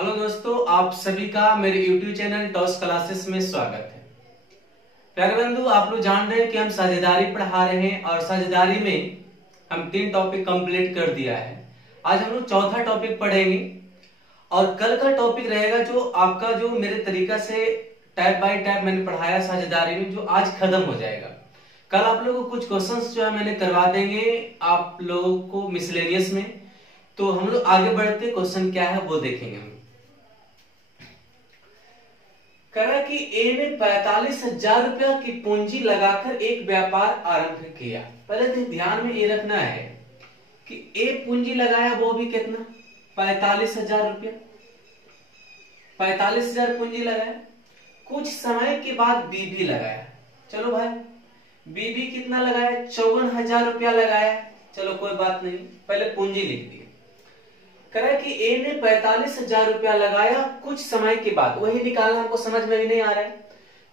Hello दोस्तों, आप सभी का मेरे YouTube चैनल टॉस क्लासेस में स्वागत है। प्यारे बंधु, आप लोग जान रहे हैं कि हम साझेदारी पढ़ा रहे हैं और साझेदारी में हम 3 टॉपिक कंप्लीट कर दिया है। आज हम लोग चौथा टॉपिक पढ़ेंगे और कल का टॉपिक रहेगा जो आपका जो मेरे तरीका से टाइप बाय टाइप मैंने पढ़ाया साझेदारी में, जो आज खत्म हो जाएगा। कल आप लोगों को कुछ क्वेश्चंस जो है मैंने करवा देंगे आप लोगों को मिसलेनियस में। तो हम लोग आगे बढ़ते क्वेश्चन क्या है वो देखेंगे। हम करा कि ए ने 45,000 रुपया की पूंजी लगाकर एक व्यापार आरंभ किया। पहले तो ध्यान में ये रखना है कि ए पूंजी लगाया वो भी कितना 45,000 रुपया। 45,000 पूंजी लगाया। कुछ समय के बाद बी भी लगाया। चलो भाई, बी भी कितना लगाया 54,000 रुपया लगाया। चलो कोई बात नहीं, पहले पूंजी लिख दी। करा कि ए ने 45,000 रुपया लगाया कुछ समय के बाद, वही निकालना हमको समझ में भी नहीं आ रहा है।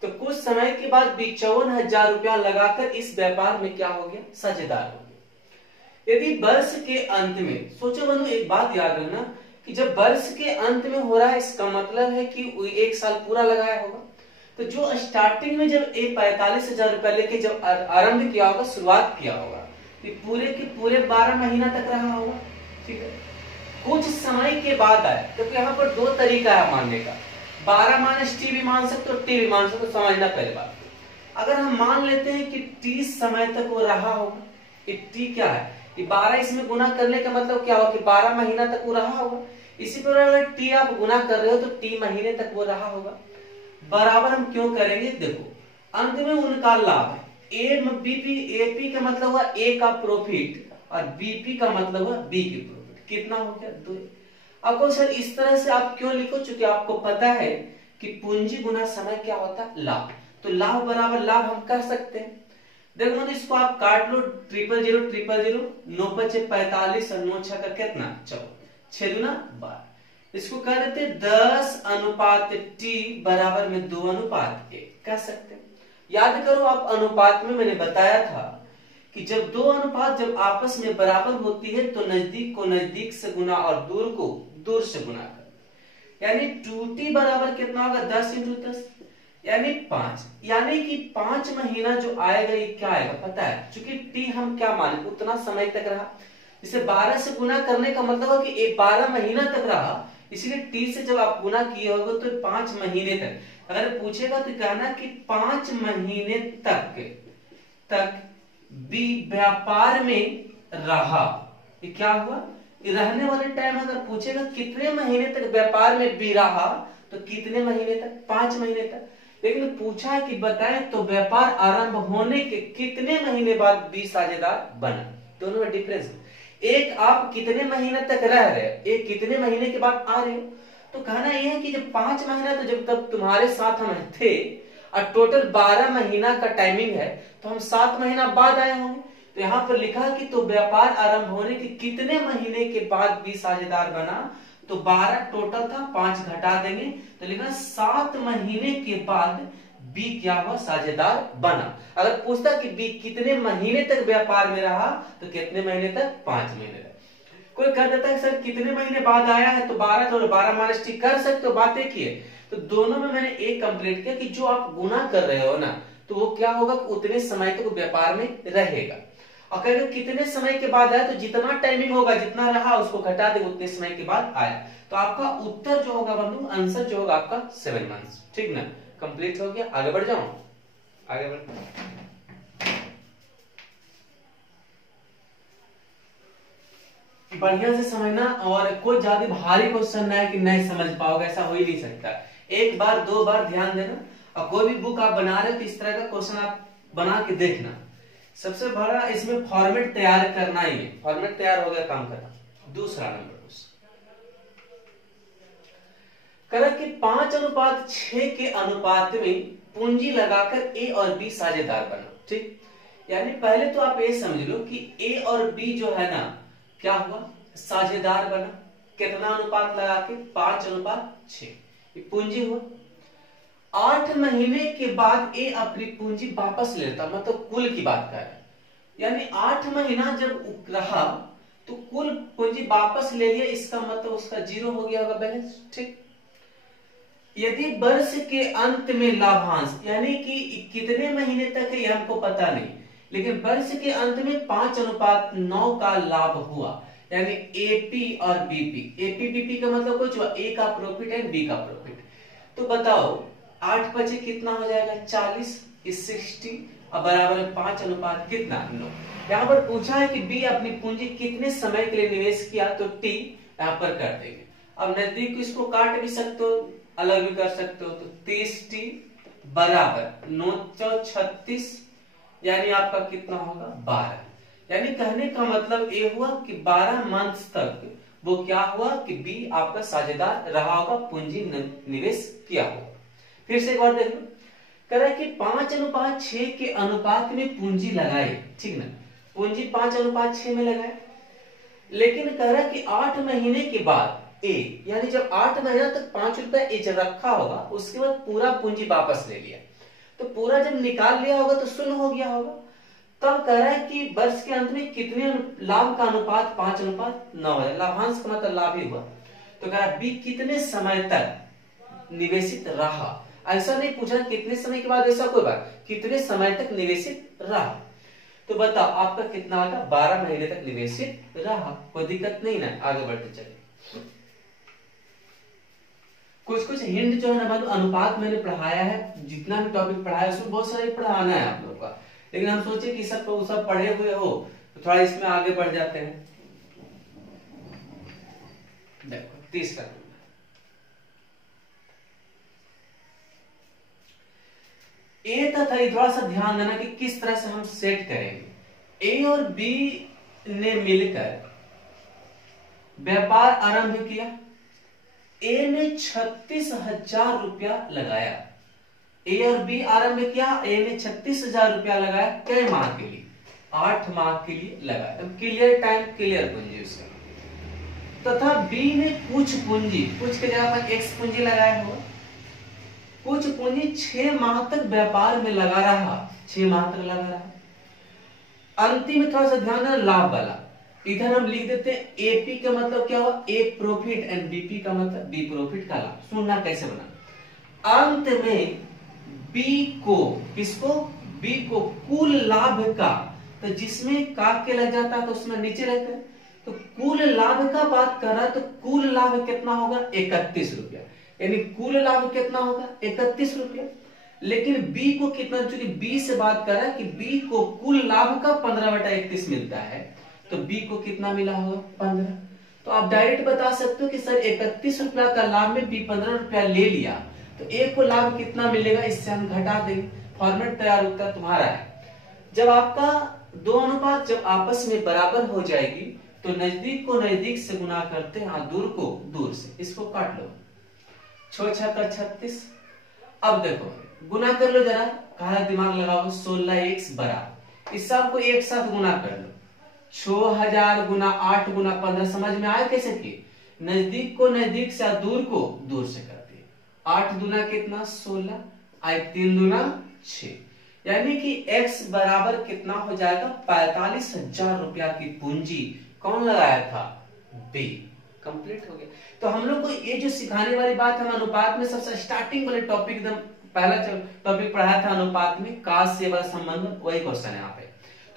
तो कुछ समय के बाद बी 54,000 रुपया लगाकर इस व्यापार में क्या हो गया, साझेदार हो गया। यदि वर्ष के अंत में, सोचो बंधु एक बात याद रखना कि जब वर्ष के अंत में हो रहा है इसका मतलब है कि 1 साल पूरा लगाया होगा। तो जो स्टार्टिंग में जब ए 45,000 रुपया लेके जब आरंभ किया होगा, शुरुआत किया होगा, तो पूरे के पूरे 12 महीना तक रहा होगा। ठीक है, कुछ समय के बाद आया, क्योंकि यहाँ पर 2 तरीका है मानने का। 12 माइनस टी भी मान सकते हो, टी भी मान सकते हो, समझना पहले बात। अगर हम मान लेते हैं कि टी समय तक वो रहा होगा, ये टी क्या है, ये 12 इसमें गुना करने का मतलब क्या होगा कि 12 महीना तक वो रहा होगा। इसी प्रकार अगर टी आप गुना कर रहे हो तो टी महीने तक वो रहा होगा। बराबर हम क्यों करेंगे, देखो अंत में उनका लाभ है। ए बीपी, एपी का मतलब हुआ ए का प्रॉफिट और बीपी का मतलब हुआ बी की प्रॉफिट। कितना हो गया 2। अब सर इस तरह से आप क्यों लिखो, चूंकि आपको पता है कि पूंजी गुना समय क्या होता है, लाभ। तो लाभ बराबर लाभ हम कर सकते हैं। देखो मतलब इसको आप काट लो, 000 000 9 5 45 और 9 6 का कितना 14, 6 दूना 12। इसको कह देते 10 अनुपात टी बराबर में 2 अनुपात 1 कह सकते हैं। याद करो आप अनुपात में मैंने बताया था कि जब 2 अनुपात जब आपस में बराबर होती है तो नजदीक को नजदीक से गुना और दूर को दूर से गुना कर, यानी 2t बराबर कितना होगा 10 × 10 यानी 5। यानी कि 5 महीना जो आएगा ये क्या आएगा पता है, क्योंकि t हम क्या माने उतना समय तक रहा। इसे 12 से गुना करने का मतलब है कि 12 महीना तक रहा, इसीलिए t से जब आप गुना किए होगे तो 5 महीने तक। अगर पूछेगा तो कहना कि 5 महीने तक बी व्यापार में रहा। ये क्या हुआ, ये रहने वाले टाइम अगर पूछेगा कितने महीने तक व्यापार में बी रहा तो कितने महीने तक, 5 महीने तक। लेकिन पूछा है कि बताएं तो व्यापार आरंभ होने के कितने महीने बाद बी साझेदार बना। दोनों में डिफरेंस है। एक आप कितने महीने तक रह रहे हो, एक कितने महीने के बाद आ रहे हो। तो कहना यह है कि जब 5 महीना तो जब तक तुम्हारे साथ हम थे और टोटल 12 महीना का टाइमिंग है तो हम 7 महीना बाद आए होंगे। तो यहाँ पर लिखा कि तो व्यापार आरंभ होने के कितने महीने के बाद बी साझेदार बना, तो 12 टोटल था, 5 घटा देंगे तो लिखा 7 महीने के बाद बी क्या हुआ साझेदार बना। अगर पूछता कि बी कितने महीने तक व्यापार में रहा तो कितने महीने तक, 5 महीने तक। कोई कह देता है सर कितने महीने बाद आया है तो 12 तो 12 माइनस टी कर सकते हो, बात एक ही है। तो दोनों में मैंने एक कंप्लीट किया कि जो आप गुना कर रहे हो ना तो वो क्या होगा कि उतने समय तक व्यापार में रहेगा। और कहेगा कितने समय के बाद आया तो जितना टाइमिंग होगा जितना रहा उसको घटा दे, उतने समय के बाद आया। तो आपका उत्तर जो होगा बंधु, आंसर जो होगा आपका 7 मंथ्स। ठीक ना, कंप्लीट हो गया। आगे बढ़ जाऊं, आगे बढ़ बढ़िया से समझना और कोई ज्यादा भारी क्वेश्चन ना है कि नहीं समझ पाओगे, ऐसा हो ही नहीं सकता। एक बार 2 बार ध्यान देना और कोई भी बुक आप बना रहे हो तो इस तरह का क्वेश्चन आप बना के देखना। सबसे बड़ा इसमें फॉर्मेट तैयार करना ही है। फॉर्मेट तैयार हो गया, काम खत्म। दूसरा नंबर करा कि 5:6 के अनुपात में पूंजी लगाकर ए और बी साझेदार बना। ठीक, यानी पहले तो आप ये समझ लो कि ए और बी जो है ना क्या हुआ, साझेदार बना। कितना अनुपात लगा के 5:6 पूंजी हुआ। 8 महीने के बाद ए अपनी पूंजी वापस लेता, मतलब कुल की बात कर रहे हैं। यानी 8 महीना जब रहा तो कुल पूंजी वापस ले लिया, इसका मतलब उसका जीरो हो गया होगा बैलेंस। ठीक, यदि वर्ष के अंत में लाभांश, यानी कि कितने महीने तक है ये हमको पता नहीं, लेकिन वर्ष के अंत में 5:9 का लाभ हुआ, यानी एपी और बीपी। एपी बीपी का मतलब कुछ हुआ, ए का प्रॉफिट एंड बी का प्रॉफिट। तो बताओ 8 बचे कितना हो जाएगा 40 इस 60 और बराबर 5 कितना 9। यहाँ पर पूछा है कि बी अपनी पूंजी कितने समय के लिए निवेश किया, तो टी यहाँ पर कर देंगे। अब नजदीक को इसको काट भी सकते हो, अलग भी कर सकते हो, तो 30t बराबर 9 × 36, यानी आपका कितना होगा 12। यानी कहने का मतलब ये हुआ कि 12 मंथ तक वो क्या हुआ कि बी आपका साझेदार रहा होगा, पूंजी निवेश किया होगा। फिर से एक बार देख लो, कह रहा है कि 5:6 के अनुपात में पूंजी लगाई, ठीक ना, पूंजी 5:6 में लगाए, लेकिन कह रहा है कि 8 महीने के बाद ए, यानी जब 8 महीना तक 5 रुपया ए रखा होगा, उसके बाद पूरा पूंजी वापस ले लिया, तो पूरा जब निकाल लिया होगा तो शून्य हो गया होगा। तब कह रहा है कि वर्ष के अंत में कितने लाभ का अनुपात 5:9 है, लाभांश का मतलब लाभ ही हुआ। तो कह रहा है बी कितने समय तक निवेशित रहा, ऐसा नहीं पूछा कितने समय के बाद, ऐसा कोई बात, कितने समय तक निवेशित रहा। तो बताओ आपका कितना आएगा, 12 महीने तक निवेशित रहा। कोई दिक्कत नहीं ना, आगे बढ़ते चले। कुछ हिंट जो है ना, अनुपात मैंने पढ़ाया है, जितना भी टॉपिक पढ़ाया उसमें बहुत सारे पढ़ाना है आप लोगों का, लेकिन हम सोचे कि सब पढ़े हुए हो तो थोड़ा इसमें आगे बढ़ जाते हैं। देखो 30 का ए तथा थोड़ा सा ध्यान देना कि किस तरह से हम सेट करेंगे। ए और बी ने मिलकर व्यापार आरंभ किया। ए ने 36,000 रुपया लगाया। ए और बी आरंभ किया, ए ने 36,000 रुपया लगाया, कई माह के लिए, 8 माह के लिए लगाया। क्लियर टाइम क्लियर पूंजी उसका। तथा बी ने कुछ पूंजी, कुछ के जगह पर एक्स पूंजी लगाया होगा, कुछ पूंजी 6 माह तक व्यापार में लगा रहा, 6 माह तक लगा रहा। अंतिम में थोड़ा सा ध्यान देना लाभ वाला, इधर हम लिख देते हैं एपी का मतलब क्या हुआ, ए प्रॉफिट, एंड बीपी का मतलब बी प्रॉफिट का लाभ। सुनना कैसे बना, अंत में बी को, किसको, बी को कुल लाभ का, तो जिसमें काट के लग जाता है तो उसमें नीचे रहता है, तो कुल लाभ का बात कर रहा है, तो कुल लाभ कितना होगा 31 रुपया, यानी कुल लाभ कितना होगा 31 रुपया। लेकिन बी को कितना, चूंकि बी से बात कर रहा है कि बी को कुल लाभ का 15/31 मिलता है, तो बी को कितना मिला होगा 15। तो आप डायरेक्ट बता सकते हो कि सर 31 रुपया का लाभ में बी 15 रुपया ले लिया, तो ए को लाभ कितना मिलेगा, इससे हम घटा देंगे। फॉर्मेट तैयार उत्तर तुम्हारा है। जब आपका दो अनुपात जब आपस में बराबर हो जाएगी, तो नजदीक को नजदीक से गुना करते हैं, दूर को दूर से। इसको काट लो, 6 × 6 = 36। अब देखो गुना कर लो जरा, कहा दिमाग लगाओ, 16x बराबर, इस सब को एक साथ गुना कर लो, 6000 × 8 × 15। समझ में आया कैसे कि नजदीक को नजदीक से दूर को दूर से करते हैं। 8 दूना कितना 16, 3 दूना 6, यानी कि x बराबर कितना हो जाएगा 45,000 रुपया की पूंजी कौन लगाया था, बी। कंप्लीट हो गया। तो हम लोग को ये जो सिखाने वाली बात है, अनुपात में सबसे स्टार्टिंग वाले टॉपिक, एकदम पहला टॉपिक पढ़ाया था अनुपात में, काज से वाला संबंध, वही क्वेश्चन है यहाँ पे।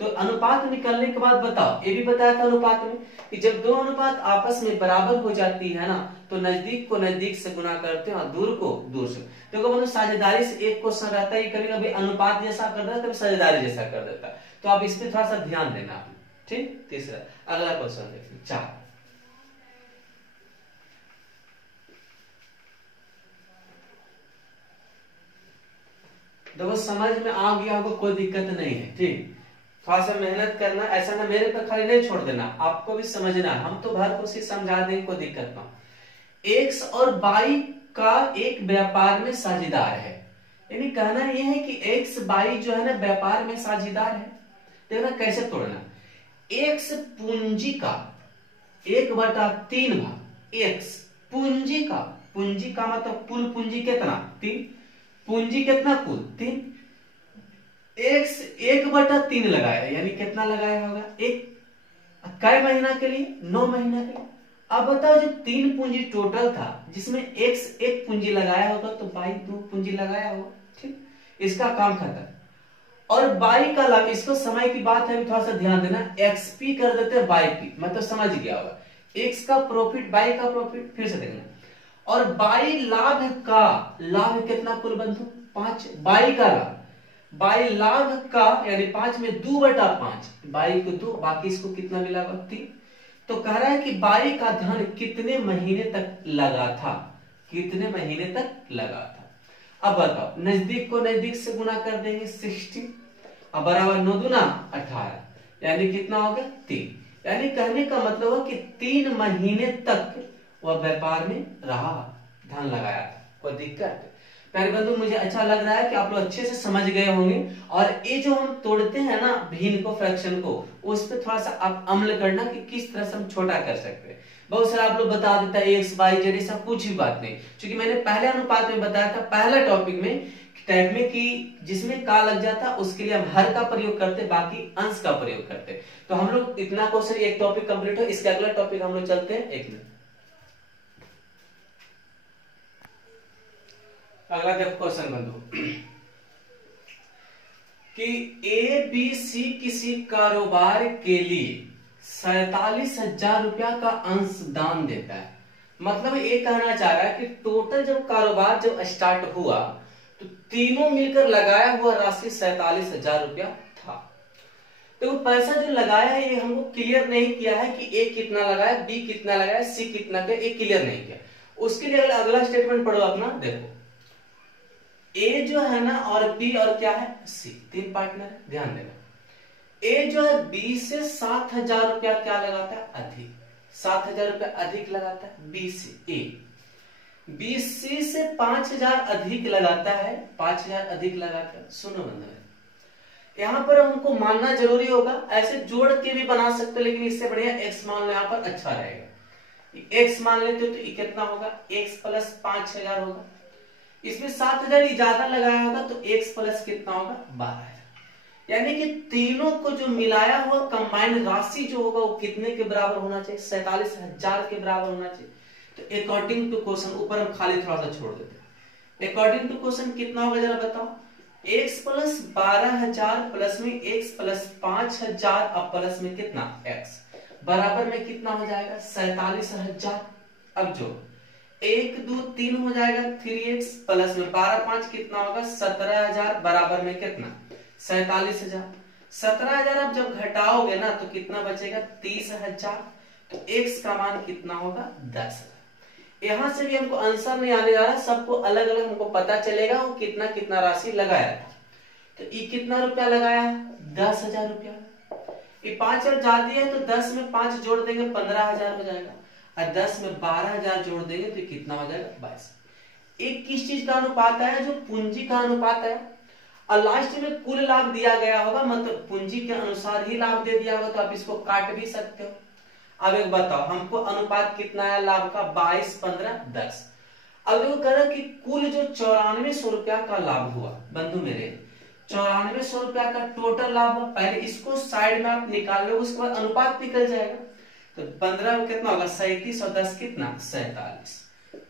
तो अनुपात निकलने के बाद बताओ, ये भी बताया था अनुपात में कि जब दो अनुपात आपस में बराबर हो जाती है ना, तो नजदीक को नजदीक से गुना करते हैं और दूर को दूर से। तो मतलब साझेदारी से एक क्वेश्चन रहता है, कभी कभी अनुपात जैसा कर देता है, कभी साझेदारी जैसा कर देता है, तो आप इस पे थोड़ा सा ध्यान देना। ठीक, तीसरा अगला क्वेश्चन देखिए 4। देखो समझ में आ गया होगा, कोई दिक्कत नहीं है। ठीक, थोड़ा सा मेहनत करना, ऐसा ना मेरे पे खाली नहीं छोड़ देना, आपको भी समझना। हम तो भर कोशिश समझा देंगे, कोई दिक्कत ना। एक्स और वाई का एक व्यापार में साझेदार है, यानी कहना यह है कि एक्स वाई जो है ना व्यापार में साझेदार है। देखना कैसे तोड़ना, एक्स पूंजी का 1/3 भाग, एक्स पूंजी का मतलब कुल पूंजी कितना 3, पूंजी कितना कुल 3, x 1/3 लगाया, यानी कितना लगाया होगा 1, कै महीना के लिए? 9 महीना के लिए। अब बताओ जो 3 पूंजी टोटल था जिसमें x 1 पूंजी लगाया होगा तो y 2 पूंजी लगाया होगा, ठीक, इसका काम खत्म। और y का लाभ, इसको समय की बात है, थोड़ा सा ध्यान देना, xp कर देते हैं yp, मतलब समझ गया होगा, x का प्रॉफिट y का प्रॉफिट, फिर से देखना। और y लाभ का, लाभ कितना कुल बंधु? 5, y का लाभ, y लाभ का यानी 5 में 2/5, y को 2, बाकी इसको कितना मिला? 3। तो कह रहा है कि y का धन कितने महीने तक लगा था, कितने महीने तक लगा था। अब बताओ, नजदीक को नजदीक से गुना कर देंगे 60, अब बराबर 9 दूना 18, यानी कितना हो गया? 3। यानी कहने का मतलब है कि 3 महीने तक वह व्यापार में रहा, धन लगाया था, कोई दिक्कत? प्यारे बंधु, मुझे अच्छा लग रहा है कि आप लोग अच्छे से समझ गए होंगे। और ये जो हम तोड़ते हैं ना भिन्न को, फ्रैक्शन को, उस पर थोड़ा सा आप अमल करना कि किस तरह से हम छोटा कर सकते हैं। बहुत सारा आप लोग बता देता है एक्स वाई जेड, ऐसा कुछ भी बात नहीं, क्योंकि मैंने पहले अनुपात में बताया था, पहला टॉपिक में टाइप में कि जिसमें का लग जाता उसके लिए हम हर का प्रयोग करते, बाकी अंश का प्रयोग करते। तो हम लोग इतना क्वेश्चन, एक टॉपिक कंप्लीट हो, इसके अगला टॉपिक हम लोग चलते हैं। 1 मिनट, अगला देखो क्वेश्चन बंधु कि ए बी सी किसी कारोबार के लिए 47,000 रुपया का अंश दान देता है। मतलब ये कहना चाह रहा है कि टोटल जब कारोबार जब स्टार्ट हुआ तो तीनों मिलकर लगाया हुआ राशि 47,000 रुपया था। तो पैसा जो लगाया है ये हमको क्लियर नहीं किया है कि ए कितना लगाया, बी कितना लगाया, सी कितना किया, ये क्लियर नहीं किया। उसके लिए अगला स्टेटमेंट पढ़ो अपना, देखो ए जो है ना और बी और क्या है सी, 3 पार्टनर है, ध्यान देना। ए जो है बी से 7,000 रुपया क्या लगाता है? अधिक, 7,000 रुपया अधिक लगाता है बी से। ए बी सी से 5,000 अधिक लगाता है, 5,000 अधिक लगाता है। सुनो बंधु, यहां पर हमको मानना जरूरी होगा, ऐसे जोड़ के भी बना सकते, लेकिन इससे बढ़िया एक्स मान लो, यहाँ पर अच्छा रहेगा। एक्स मान लेते हो तो ये कितना होगा? एक्स प्लस 5,000 होगा। इसमें 7,000 ज्यादा लगाया होगा तो x प्लस कितना होगा? 12,000। यानी कि तीनों को जो मिलाया हुआ कंबाइंड राशि जो होगा वो कितने के बराबर होना चाहिए? 47,000 के बराबर होना चाहिए। तो अकॉर्डिंग टू क्वेश्चन, ऊपर हम खाली थोड़ा सा छोड़ देते हैं, अकॉर्डिंग टू क्वेश्चन कितना होगा जरा बताओ? x प्लस 12,000 प्लस में x प्लस 5,000 अब प्लस में कितना? x बराबर में कितना हो जाएगा? 47,000। अब जो 1 2 3 हो जाएगा, 3x प्लस में 12 5 कितना होगा? 17,000 बराबर में कितना? 47,000। 17,000 अब जब घटाओगे ना तो कितना बचेगा? 30,000। तो x का मान कितना होगा? 10,000। यहां से भी हमको आंसर नहीं आने जा रहा, सबको अलग अलग हमको पता चलेगा वो कितना कितना राशि लगाया था। तो ये कितना रुपया लगाया? 10,000 रुपया। ये 5,000 ज्यादा है तो 10 में 5 जोड़ देंगे 15,000 हो जाएगा, और 10 में 12,000 जोड़ देंगे तो कितना हो जाएगा? 22। एक किस चीज का अनुपात है? जो पूंजी का अनुपात है। और लास्ट में कुल लाभ दिया गया होगा, मतलब पूंजी के अनुसार ही लाभ दे दिया होगा, तो आप इसको काट भी सकते हो। अब एक बताओ हमको अनुपात कितना है लाभ का? 22 15 10। अब देखो कह रहा कि कुल जो 9400 रुपया का लाभ हुआ बंधु मेरे, 9400 रुपया का टोटल लाभ हुआ। पहले इसको साइड में आप निकाल लो, उसके बाद अनुपात निकल जाएगा। तो 15 में कितना होगा? 37 और 10 कितना? 47।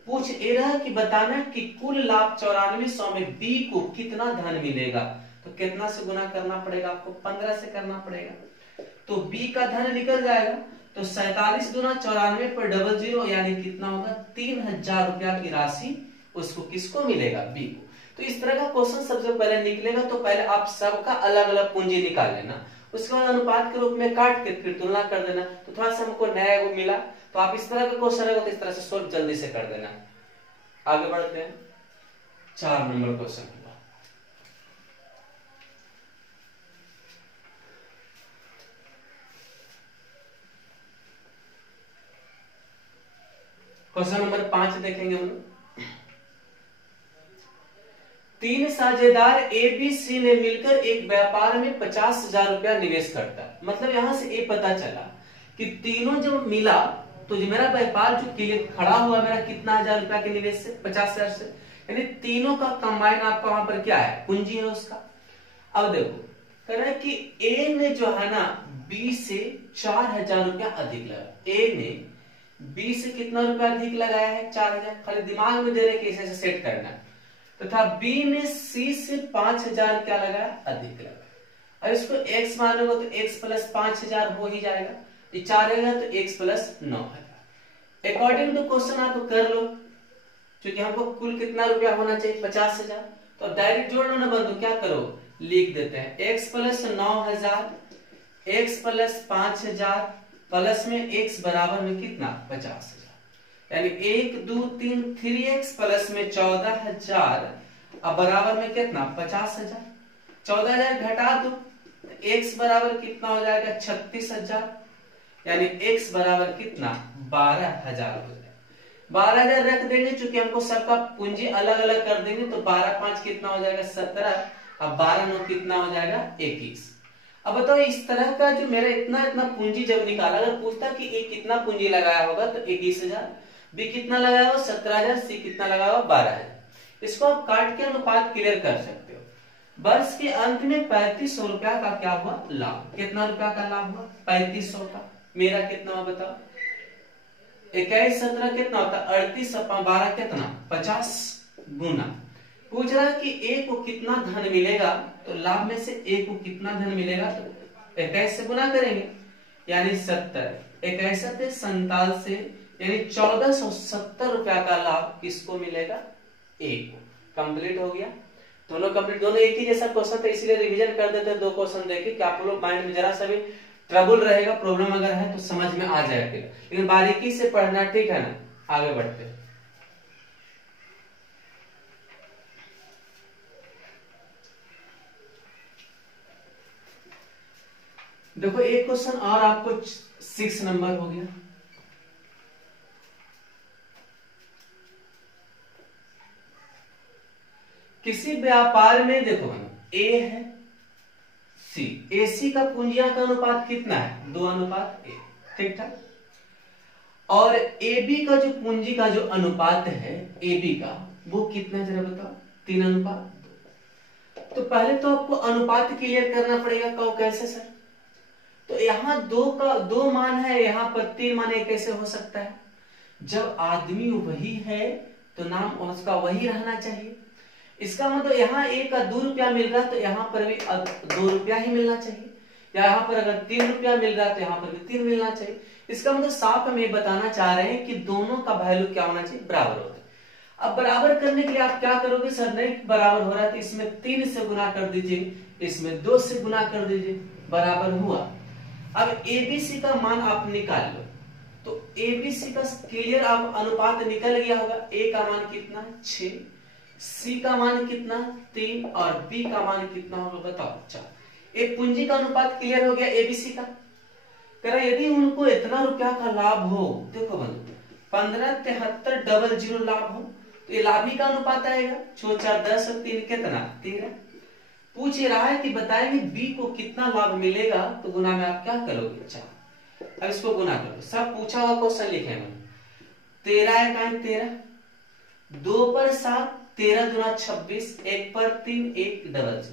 पूछ ये रहा कि बताना कि कुल लाभ 9400 में बी को कितना धन मिलेगा। तो कितना से गुना करना पड़ेगा आपको? 15 से करना पड़ेगा। तो बी का धन निकल जाएगा। तो 47 गुना 94 पर 00 यानी कितना होगा? 3,000 रुपया की राशि उसको किसको मिलेगा? बी को। तो इस तरह का क्वेश्चन सबसे पहले निकलेगा। तो पहले आप सबका अलग अलग पूंजी निकाल लेना, उसके बाद अनुपात के रूप में काट के फिर तुलना कर देना। तो थोड़ा सा हमको नया वो मिला, तो आप इस तरह का क्वेश्चन है तो इस तरह से सोल्व जल्दी से कर देना। आगे बढ़ते हैं, 4 नंबर क्वेश्चन। क्वेश्चन नंबर 5 देखेंगे हम। 3 साझेदार ए बी सी ने मिलकर एक व्यापार में 50,000 रुपया निवेश करता है। मतलब यहां से ये पता चला कि तीनों जब मिला तो जो मेरा व्यापार जो खड़ा हुआ मेरा कितना 1,000 रुपया के निवेश से? 50,000 से। यानी तीनों का कंबाइन आपका वहां पर क्या है? पूंजी है उसका। अब देखो कह रहा है कि ए ने जो है ना बी से 4,000 रुपया अधिक लगा। ए ने बी से कितना रुपया अधिक लगाया है? 4,000। खाली दिमाग में दे रहे कि ऐसे सेट करना है। तथा बी ने सी से 5,000 क्या लगाया? अधिक लगाया। अब इसको x मानोगे तो x प्लस 5,000 हो ही जाएगा। ये 4,000 तो x plus 9,000। According to question आप कर लो, क्योंकि हमको कुल कितना रुपया होना चाहिए? 50,000। तो डायरेक्ट जोड़ लो ना बंधु, क्या करो लिख देते हैं x plus 9,000 x plus 5,000 plus में x बराबर में कितना? 50,000। यानी 1 2 3 3x प्लस में 14,000 अब बराबर में कितना? 50,000। 14,000 घटा दो, x बराबर कितना हो जाएगा? 36,000। यानी x बराबर कितना? 12,000 हो जाएगा। 12,000 रख देंगे, चूंकि हमको सबका पूंजी अलग अलग कर देंगे तो 12 5 कितना हो जाएगा? 17। अब 12 9 कितना हो जाएगा? 21। अब बताओ इस तरह का जो मेरा इतना इतना पूंजी जब निकाला, अगर पूछता कि ए कितना पूंजी लगाया होगा तो 21,000, बी कितना लगाया होगा? 17,000, सी कितना लगाया होगा? 12,000। इसको आप काट के अनुपात क्लियर कर सकते हो। वर्ष के अंत में 3500 रुपया का क्या हुआ? लाभ। कितना रुपया का लाभ हुआ? 3500 का। मेरा कितना हुआ बताओ? 21 17 कितना होता है? 38 12 कितना? 50 गुना। पूछ रहा है कि ए को कितना धन मिलेगा, तो लाभ में से ए को कितना धन मिलेगा? तो 21 से गुना करेंगे, यानी 70। 21 47 से, यानी 1470 रुपया का लाभ किसको मिलेगा? ए को। कंप्लीट हो गया। दोनों कंप्लीट, दोनों एक ही जैसा क्वेश्चन था, इसीलिए रिवीजन कर देते हैं दो क्वेश्चन देखे कि आप लोग माइंड में जरा सा भी ट्रबल रहेगा, प्रॉब्लम अगर है तो समझ में आ जाएगा। लेकिन बारीकी से पढ़ना, ठीक है ना। आगे बढ़ते हैं। देखो एक क्वेश्चन और आपको 6 नंबर हो गया। किसी व्यापार में देखो ए है सी, एसी का पूंजिया का अनुपात कितना है? 2:1। ठीक ठाक। और एबी का जो पूंजी का जो अनुपात है एबी का, वो कितना जरा बताओ? 3:2। तो पहले तो आपको अनुपात क्लियर करना पड़ेगा। कहो कैसे सर? तो यहाँ 2 मान है, यहाँ पर 3 मान है, कैसे हो सकता है? जब आदमी वही है तो नाम उसका वही रहना चाहिए। इसका मतलब यहाँ ए का 2 रुपया मिल रहा तो यहाँ पर भी 2 रुपया ही मिलना चाहिए, या यहाँ पर अगर 3 रुपया मिल रहा तो यहाँ पर भी 3 मिलना चाहिए। इसका मतलब साफ हम ये बताना चाह रहे हैं कि दोनों का वैल्यू क्या होना चाहिए? बराबर होता है। अब बराबर करने के लिए आप क्या करोगे? सर नहीं बराबर हो रहा है तो इसमें 3 से गुना कर दीजिए, इसमें 2 से गुना कर दीजिए, बराबर हुआ। अब एबीसी का मान आप निकाल लो, तो एबीसी का क्लियर आप अनुपात निकल गया होगा। ए का मान कितना? 6, सी का मान कितना? 3, और बी का मान कितना होगा बताओ? 4। एक पूंजी का अनुपात क्लियर हो गया एबीसी का। कह रहा यदि उनको इतना रुपया का लाभ हो, देखो बंधु 15,73,00 लाभ हो, तो ये लाभ ही का अनुपात आएगा। 4 4 10 और 3 कितना? 13। पूछ रहा है कि बताएंगे बी को कितना लाभ मिलेगा, तो गुना में आप क्या करोगे? 4। अब इसको गुना करो, सब पूछा हुआ क्वेश्चन लिखे हैं। 13 × 13, 2 पर 7, 13 दूना 26, 1 पर 3, 100,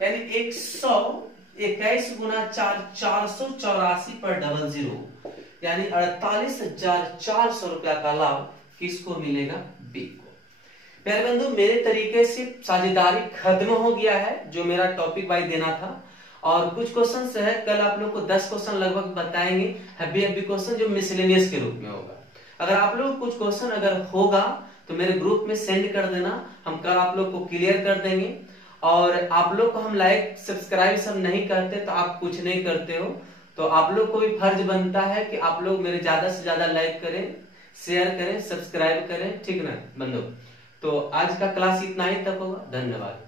यानी 121 गुना 4, 484 पर 00, यानी 48,400 रुपया का लाभ किसको मिलेगा? बी को। प्यारे बंधु, मेरे तरीके से साझेदारी खत्म हो गया है, जो मेरा टॉपिक वाइज देना था। और कुछ क्वेश्चन है, कल आप लोग को 10 क्वेश्चन लगभग बताएंगे, हैवी क्वेश्चन जो मिसलेनियस के रूप में होगा। अगर आप लोग कुछ क्वेश्चन अगर होगा तो मेरे ग्रुप में सेंड कर देना, हम कल आप लोग को क्लियर कर देंगे। और आप लोग को हम लाइक सब्सक्राइब सब नहीं करते तो आप कुछ नहीं करते हो, तो आप लोग को भी फर्ज बनता है कि आप लोग मेरे ज्यादा से ज्यादा लाइक करें, शेयर करें, सब्सक्राइब करें, ठीक ना बंधु। तो आज का क्लास इतना ही तक होगा। धन्यवाद।